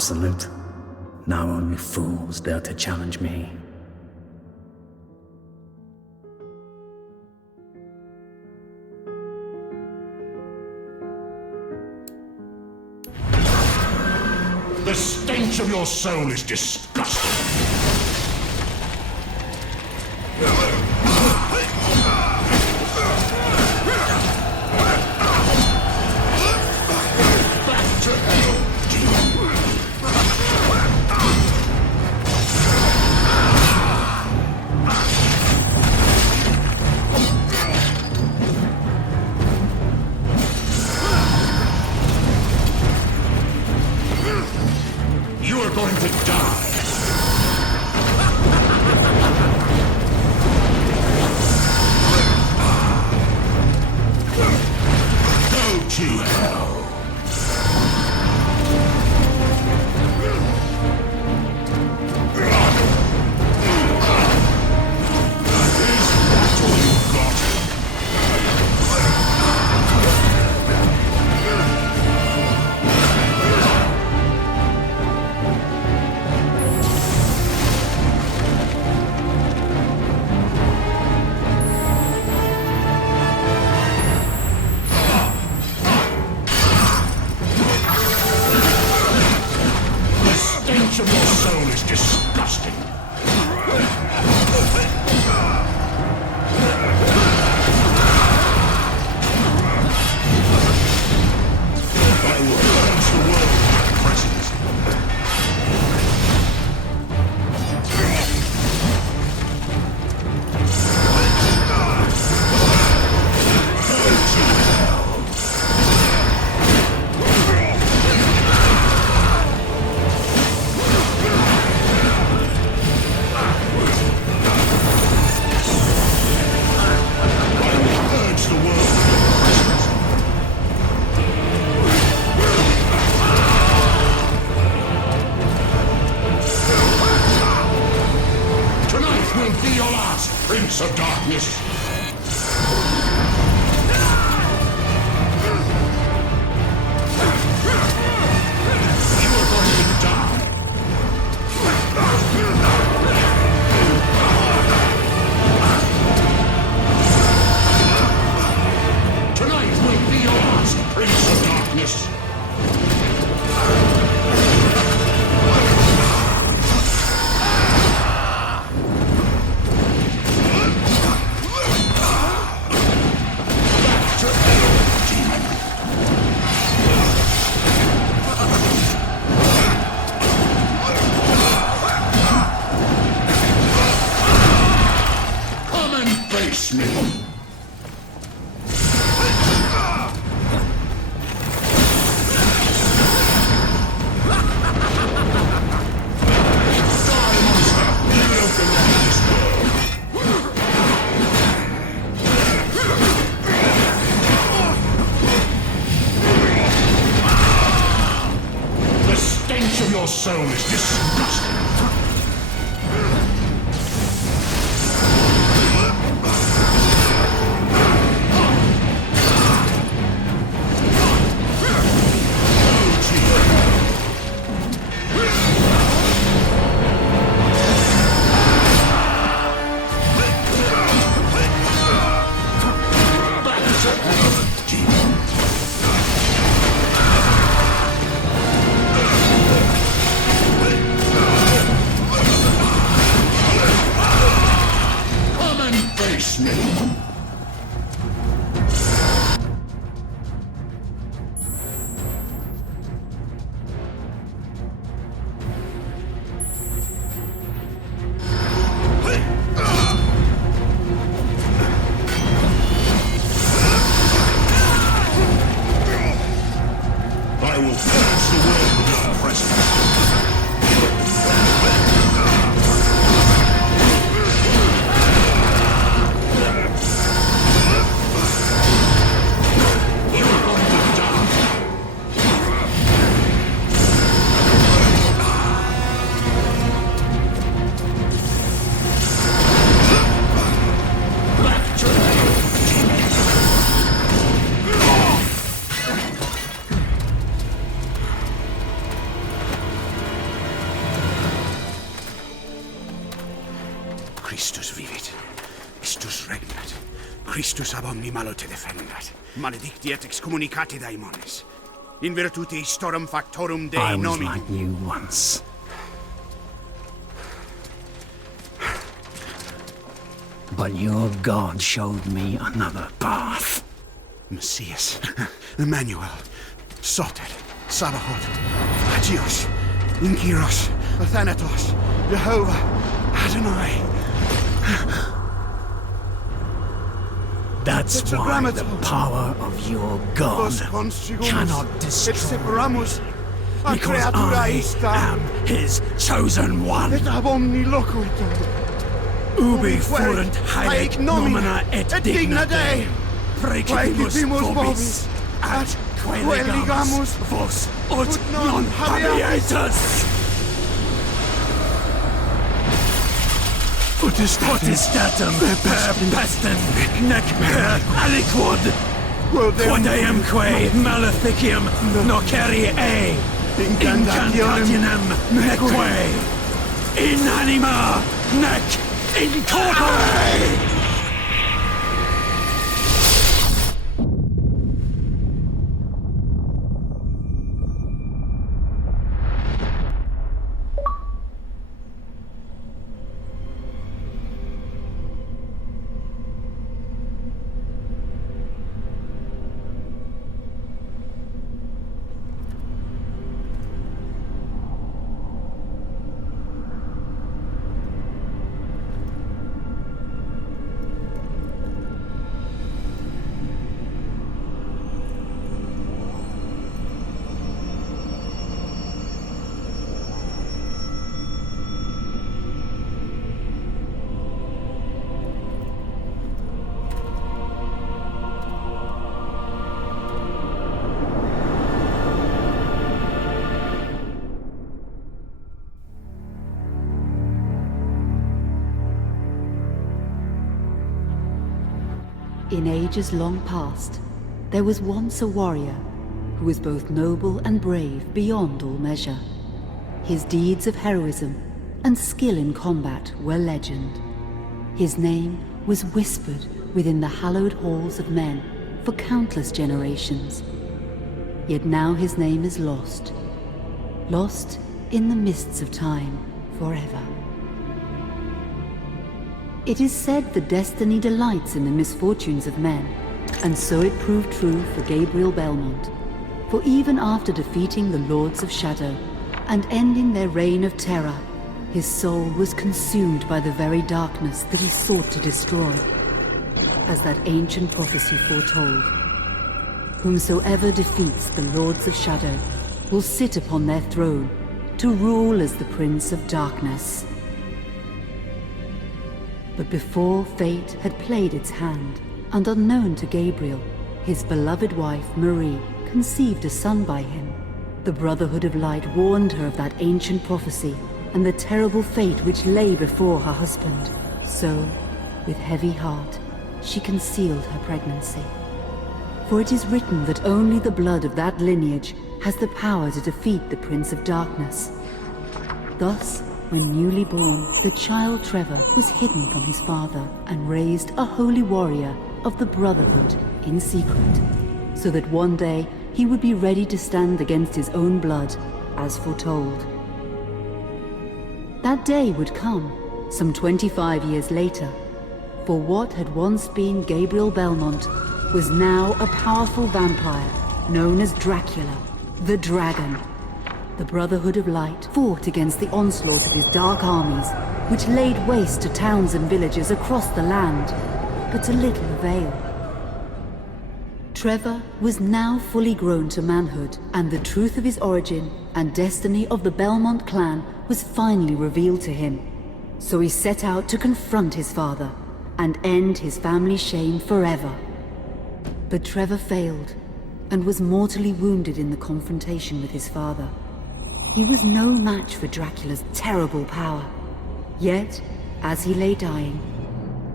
absolute. Now only fools dare to challenge me. The stench of your soul is disgusting. Back to hell, demon. You are going to die. Go to hell. Is that all you got? Of your soul is disgusting. I will purge the world with my presence. Prince of Darkness! You are going to die! Tonight will be your last, Prince of Darkness! Me. The stench of your soul is disgusting. Christus vivit. Christus regnat. Christus ab omni malo te defendat. Maledicti et excommunicati daemones. In virtute historum factorum Dei I was nomini. like you once. But your God showed me another path. Messias, Emmanuel, Soter, Sabaoth, Agios, Inkyros, Athanatos, Jehovah, Adonai. That's why the power of your God cannot destroy me, because I am his chosen one. Et ab omni locuitur. Ubi fuerent haec nomina et digna Dei, praecipimus vobis, at quae legamus vos ut non habeatus. Potestatem per pestem nec per aliquod, quod eamque maleficium nocere incantationem neque in anima nec in corpore. In ages long past, there was once a warrior who was both noble and brave beyond all measure. His deeds of heroism and skill in combat were legend. His name was whispered within the hallowed halls of men for countless generations. Yet now his name is lost. Lost in the mists of time forever. It is said that destiny delights in the misfortunes of men, and so it proved true for Gabriel Belmont. For even after defeating the Lords of Shadow and ending their reign of terror, his soul was consumed by the very darkness that he sought to destroy. As that ancient prophecy foretold, whomsoever defeats the Lords of Shadow will sit upon their throne to rule as the Prince of Darkness. But before fate had played its hand, and unknown to Gabriel, his beloved wife Marie conceived a son by him. The Brotherhood of Light warned her of that ancient prophecy and the terrible fate which lay before her husband. So, with heavy heart, she concealed her pregnancy. For it is written that only the blood of that lineage has the power to defeat the Prince of Darkness. Thus, when newly born, the child Trevor was hidden from his father and raised a holy warrior of the Brotherhood in secret, so that one day he would be ready to stand against his own blood, as foretold. That day would come, some 25 years later, for what had once been Gabriel Belmont was now a powerful vampire known as Dracula, the Dragon. The Brotherhood of Light fought against the onslaught of his dark armies, which laid waste to towns and villages across the land, but to little avail. Trevor was now fully grown to manhood, and the truth of his origin and destiny of the Belmont clan was finally revealed to him. So he set out to confront his father and end his family's shame forever. But Trevor failed and was mortally wounded in the confrontation with his father. He was no match for Dracula's terrible power. Yet, as he lay dying,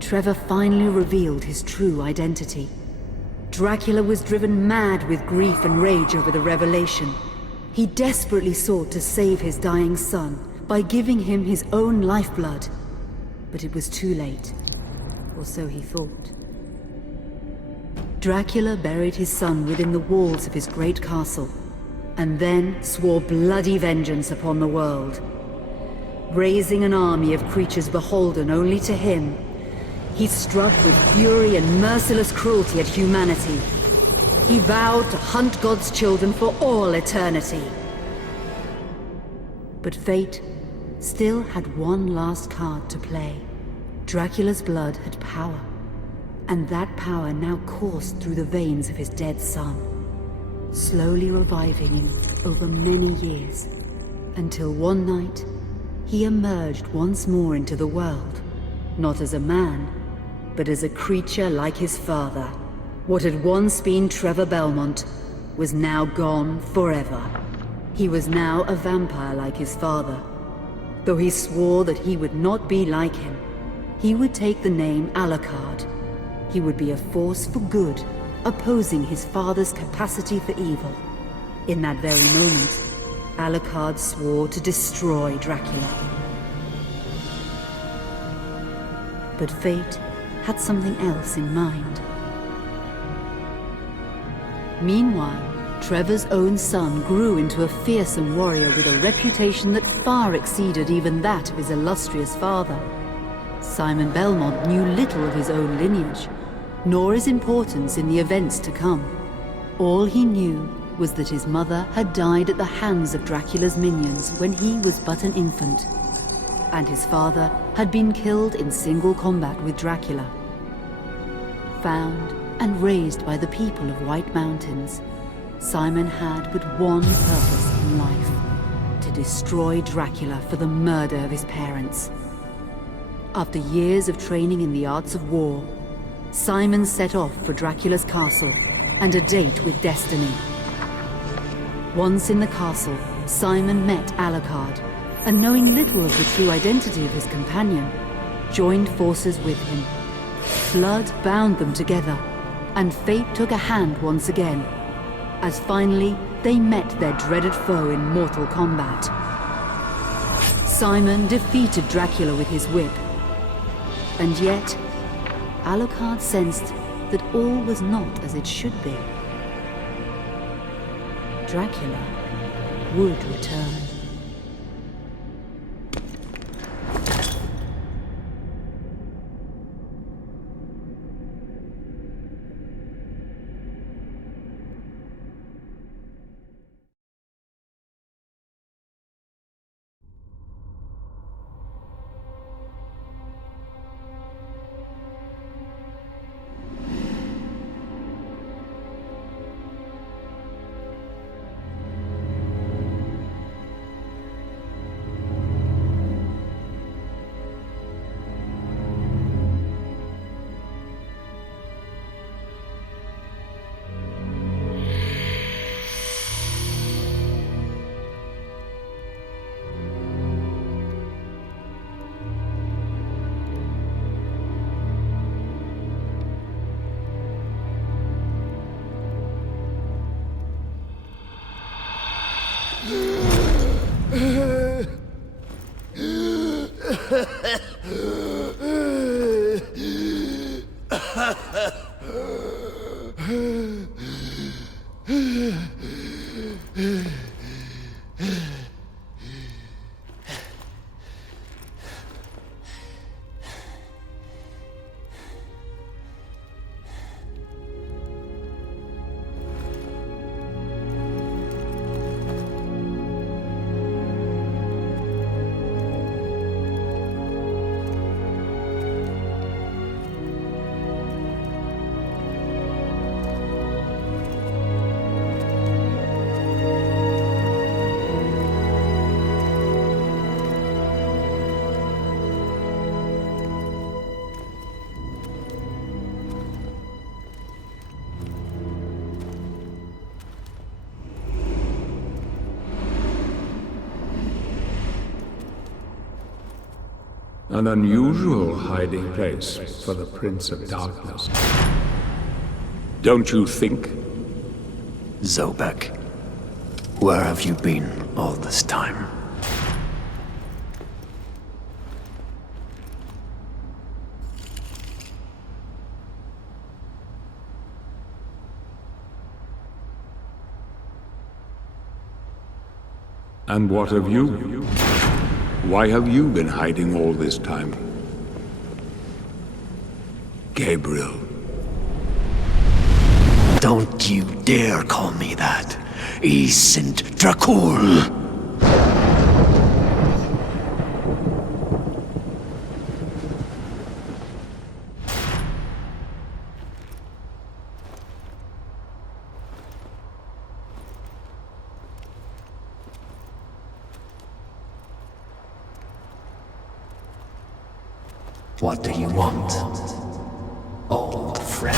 Trevor finally revealed his true identity. Dracula was driven mad with grief and rage over the revelation. He desperately sought to save his dying son by giving him his own lifeblood. but it was too late, or so he thought. Dracula buried his son within the walls of his great castle, and then swore bloody vengeance upon the world. Raising an army of creatures beholden only to him, he struck with fury and merciless cruelty at humanity. He vowed to hunt God's children for all eternity. But fate still had one last card to play. Dracula's blood had power, and that power now coursed through the veins of his dead son, slowly reviving him over many years, until one night he emerged once more into the world, not as a man, but as a creature like his father. What had once been Trevor Belmont was now gone forever. He was now a vampire like his father. Though he swore that he would not be like him, he would take the name Alucard. He would be a force for good, opposing his father's capacity for evil. In that very moment, Alucard swore to destroy Dracula. But fate had something else in mind. Meanwhile, Trevor's own son grew into a fearsome warrior with a reputation that far exceeded even that of his illustrious father. Simon Belmont knew little of his own lineage, nor his importance in the events to come. All he knew was that his mother had died at the hands of Dracula's minions when he was but an infant, and his father had been killed in single combat with Dracula. Found and raised by the people of White Mountains, Simon had but one purpose in life: to destroy Dracula for the murder of his parents. After years of training in the arts of war, Simon set off for Dracula's castle and a date with destiny. Once in the castle, Simon met Alucard, and knowing little of the true identity of his companion, joined forces with him. Blood bound them together, and fate took a hand once again, as finally they met their dreaded foe in mortal combat. Simon defeated Dracula with his whip, and yet Alucard sensed that all was not as it should be. Dracula would return. An unusual hiding place for the Prince of Darkness. Don't you think? Zobek, where have you been all this time? And what of you? Why have you been hiding all this time? Gabriel. Don't you dare call me that. I sind Dracul. What do you want, old friend?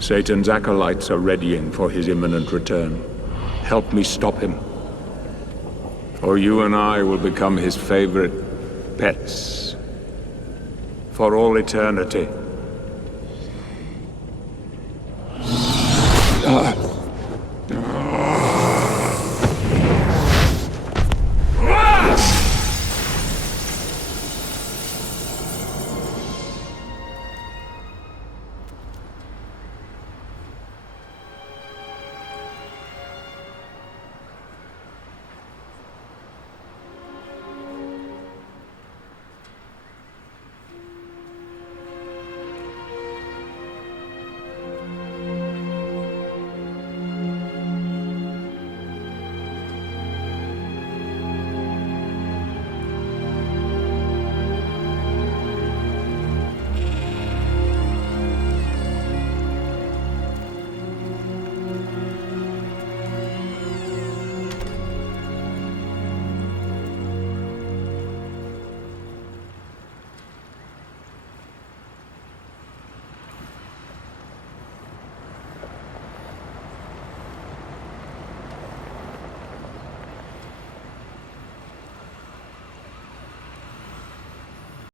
Satan's acolytes are readying for his imminent return. Help me stop him. Or you and I will become his favorite pets. For all eternity.